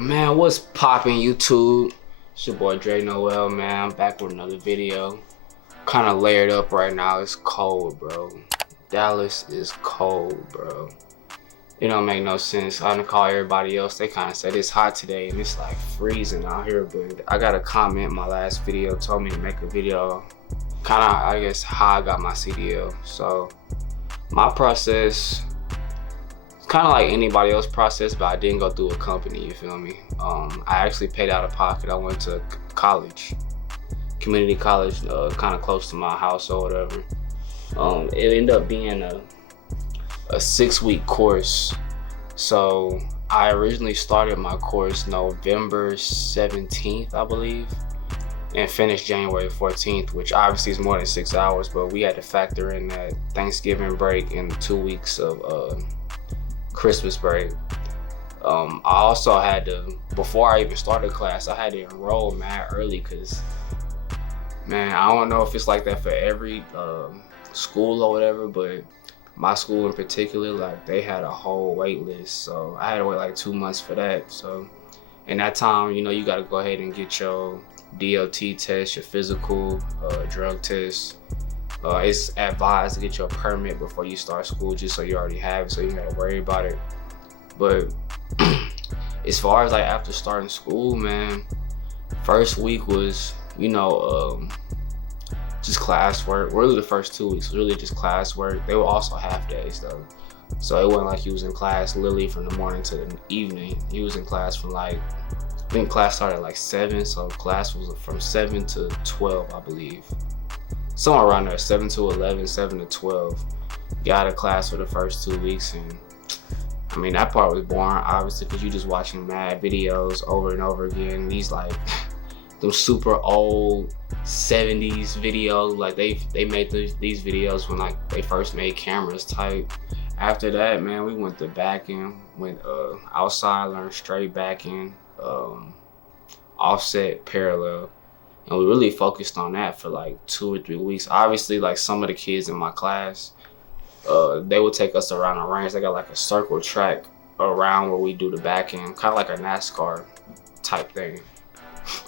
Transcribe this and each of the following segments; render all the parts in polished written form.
Man, what's poppin' YouTube? It's your boy Dre Noel, man. I'm back with another video. Kind of layered up right now. It's cold, bro. Dallas is cold, bro. It don't make no sense. I done call everybody else. They kind of said it's hot today and it's like freezing out here. But I got a comment. My last video told me to make a video. Kind of, I guess, how I got my CDL. So my process, kind of like anybody else process, but I didn't go through a company, you feel me? I actually paid out of pocket. I went to college, community college, kind of close to my house or whatever. It ended up being a 6-week course. So I originally started my course November 17th, I believe, and finished January 14th, which obviously is more than 6 hours, but we had to factor in that Thanksgiving break and 2 weeks of Christmas break. I also had to, before I even started class, I had to enroll mad early because, man, I don't know if it's like that for every school or whatever, but my school in particular, like, they had a whole wait list. So I had to wait like 2 months for that. So in that time, you know, you got to go ahead and get your DLT test, your physical, drug test. It's advised to get your permit before you start school, just so you already have it, so you don't gotta worry about it. But as far as like after starting school, man, first week was, you know, just classwork. Really the first 2 weeks was really just classwork. They were also half days though. So it wasn't like you was in class literally from the morning to the evening. You was in class from like, I think class started at like 7, so class was from 7 to 12, I believe. Somewhere around there, 7 to 11, 7 to 12. Got out of class for the first 2 weeks, and I mean, that part was boring, obviously, because you're just watching mad videos over and over again. These like, them super old 70s videos, like they made these videos when like they first made cameras type. After that, man, we went to backing, went outside, learned straight backing, offset, parallel. And we really focused on that for like 2 or 3 weeks. Obviously, like some of the kids in my class, they would take us around a range. They got like a circle track around where we do the back end, kind of like a NASCAR type thing.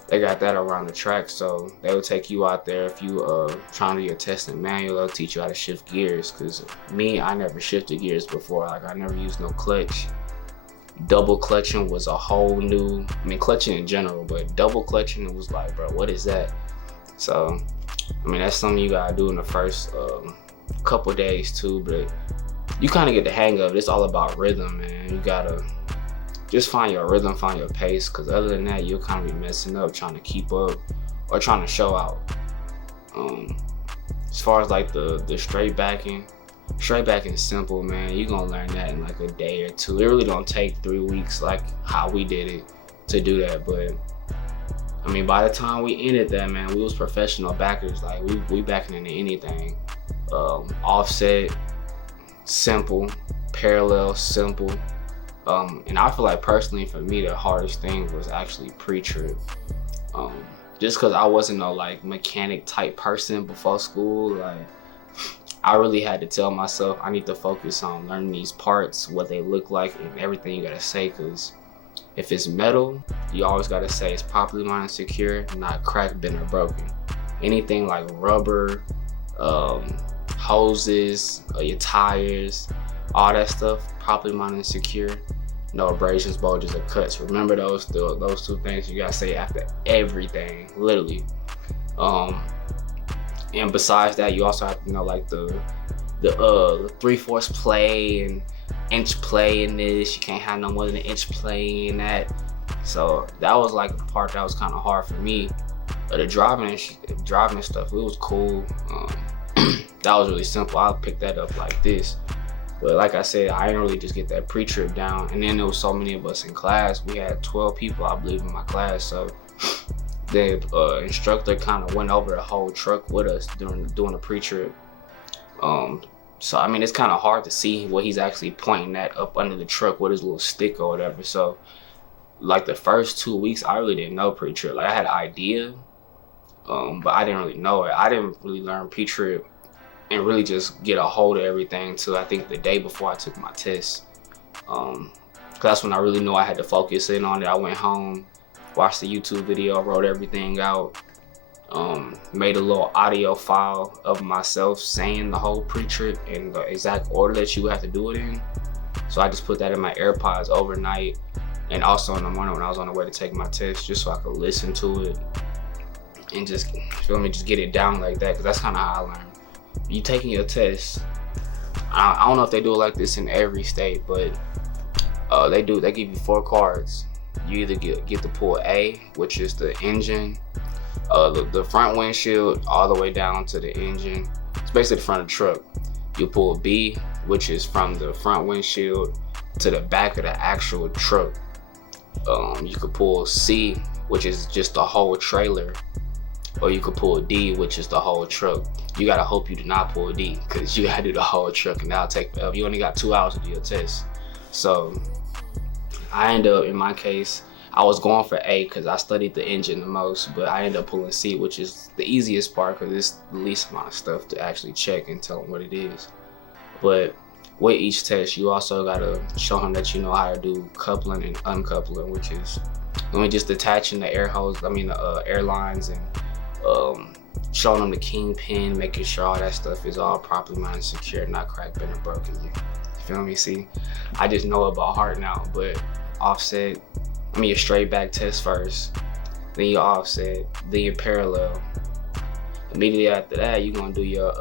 They got that around the track, so they would take you out there. If you trying to do your testing manual, they'll teach you how to shift gears. Cause me, I never shifted gears before. Like I never used no clutch. Double clutching was a whole new, I mean, clutching in general, but double clutching, it was like, bro, what is that? So, I mean, that's something you gotta do in the first couple days too, but you kind of get the hang of it. It's all about rhythm, man. You gotta just find your rhythm, find your pace, because other than that, you'll kind of be messing up trying to keep up or trying to show out. As far as like the straight backing is simple, man. You're gonna learn that in like a day or two. It really don't take 3 weeks like how we did it to do that. But I mean, by the time we ended that, man, we was professional backers. Like we backing into anything. Offset, simple. Parallel, simple. And I feel like personally for me, the hardest thing was actually pre-trip. Just cause I wasn't no like mechanic type person before school, like I really had to tell myself I need to focus on learning these parts, what they look like, and everything you gotta say. Cause if it's metal, you always gotta say it's properly mounted and secure, not cracked, bent, or broken. Anything like rubber, hoses, your tires, all that stuff, properly mounted and secure. No abrasions, bulges, or cuts. Remember those two things you gotta say after everything, literally. And besides that, you also have to know like the 3/4 play and inch play in this. You can't have no more than an inch play in that. So that was like the part that was kind of hard for me. The driving and stuff, it was cool. That was really simple. I'll pick that up like this. But like I said, I didn't really just get that pre-trip down. And then there was so many of us in class. We had 12 people, I believe, in my class. So the instructor kind of went over the whole truck with us doing the pre-trip. So I mean, it's kind of hard to see what he's actually pointing at up under the truck with his little stick or whatever. So like the first 2 weeks, I really didn't know pre-trip. Like I had an idea, but I didn't really know it. I didn't really learn pre-trip and really just get a hold of everything till I think the day before I took my test. that's when I really knew I had to focus in on it. I went home, watched the YouTube video, wrote everything out, made a little audio file of myself saying the whole pre-trip in the exact order that you have to do it in. So I just put that in my AirPods overnight, and also in the morning when I was on the way to take my test, just so I could listen to it and just, feel me, just get it down like that, because that's kind of how I learned. You taking your test, I don't know if they do it like this in every state, but they give you 4 cards. You either get to pull A, which is the engine, the front windshield all the way down to the engine. It's basically the front of the truck. You pull B, which is from the front windshield to the back of the actual truck. You could pull C, which is just the whole trailer, or you could pull D, which is the whole truck. You gotta hope you do not pull D, because you gotta do the whole truck, and that'll take forever. You only got 2 hours to do your test. So I ended up, in my case, I was going for A because I studied the engine the most, but I ended up pulling C, which is the easiest part because it's the least amount of stuff to actually check and tell them what it is. But with each test, you also gotta show them that you know how to do coupling and uncoupling, which is just detaching the air hose, the air lines, and showing them the kingpin, making sure all that stuff is all properly mounted, secure, not cracked, bent, or broken. You feel me? See, I just know it by heart now, but offset, your straight back test first, then your offset, then your parallel. Immediately after that, you're gonna do your,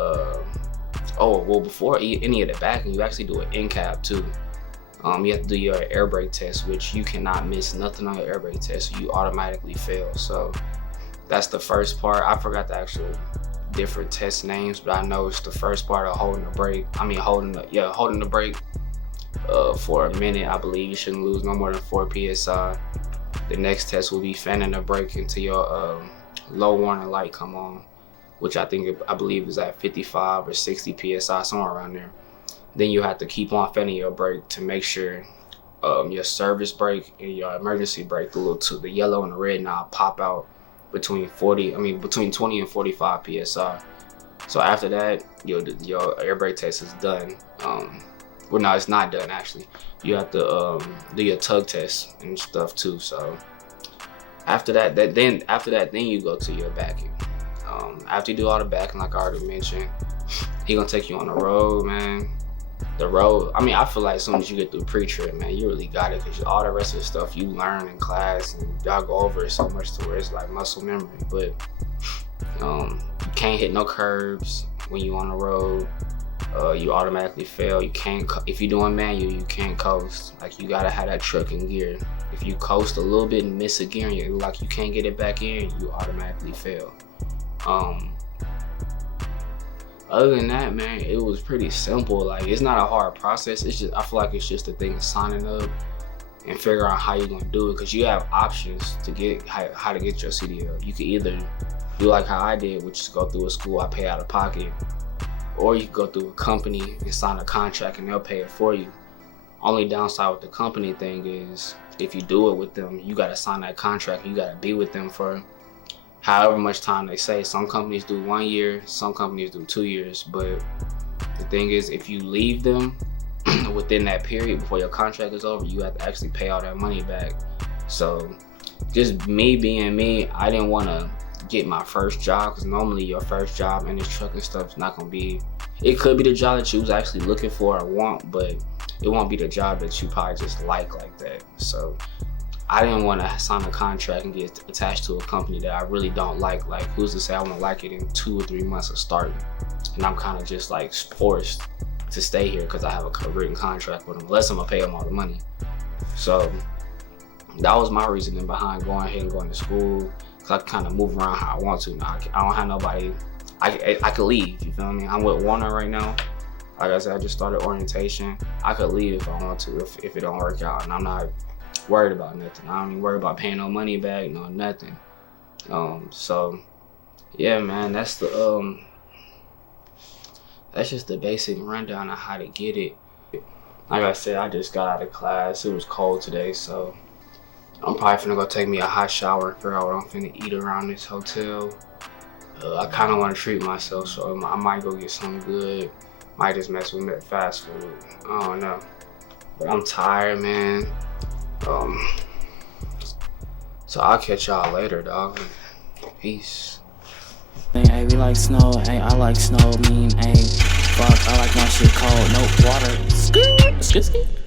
before any of the backing, you actually do an end cap too. You have to do your air brake test, which you cannot miss nothing on your air brake test, so you automatically fail. So that's the first part. I forgot the actual different test names, but I know it's the first part of holding the brake. Holding the brake for a minute. I believe you shouldn't lose no more than 4 psi. The next test will be fanning the brake until your low warning light come on, which I believe is at 55 or 60 psi, somewhere around there. Then you have to keep on fanning your brake to make sure your service brake and your emergency brake, the yellow and the red knob, pop out between 20 and 45 psi. So after that, your air brake test is done. Well, no, it's not done actually. You have to do your tug test and stuff too. So after that, then you go to your backing. After you do all the backing, like I already mentioned, he gonna take you on the road, man. The road, I feel like as soon as you get through pre-trip, man, you really got it, because all the rest of the stuff you learn in class and y'all go over it so much to where it's like muscle memory. But you can't hit no curbs when you on the road. You automatically fail. You can't, if you're doing manual, you can't coast. Like, you gotta have that truck in gear. If you coast a little bit and miss a gear, and you can't get it back in, you automatically fail. Other than that, man, it was pretty simple. Like, it's not a hard process. It's just, I feel like it's just a thing of signing up and figure out how you're gonna do it, because you have options to get how to get your CDL. You can either do like how I did, which is go through a school, I pay out of pocket, or you can go through a company and sign a contract and they'll pay it for you. Only downside with the company thing is, if you do it with them, you gotta sign that contract. You gotta be with them for however much time they say. Some companies do 1 year, some companies do 2 years. But the thing is, if you leave them within that period before your contract is over, you have to actually pay all that money back. So just me being me, I didn't want to get my first job, because normally your first job in this trucking stuff is not going to be, it could be the job that you was actually looking for or want, but it won't be the job that you probably just like that. So I didn't want to sign a contract and get attached to a company that I really don't like. Like, who's to say I want to like it in 2 or 3 months of starting? And I'm kind of just like forced to stay here because I have a written contract with them, unless I'm gonna pay them all the money. So that was my reasoning behind going ahead and going to school, because I can kind of move around how I want to now. I don't have nobody, I could leave, you feel me? I'm with Warner right now. Like I said, I just started orientation. I could leave if I want to, if it don't work out, and I'm not worried about nothing. I don't even worry about paying no money back, no nothing. So yeah, man, that's just the basic rundown of how to get it. Like I said, I just got out of class. It was cold today, so I'm probably finna go take me a hot shower and figure out what I'm finna eat around this hotel. I kind of want to treat myself, so I might go get something good. Might just mess with fast food. I don't know. But I'm tired, man. So I'll catch y'all later, dog. Peace. Hey, we like snow. Hey, I like snow. Hey, fuck, I like my shit cold. No water.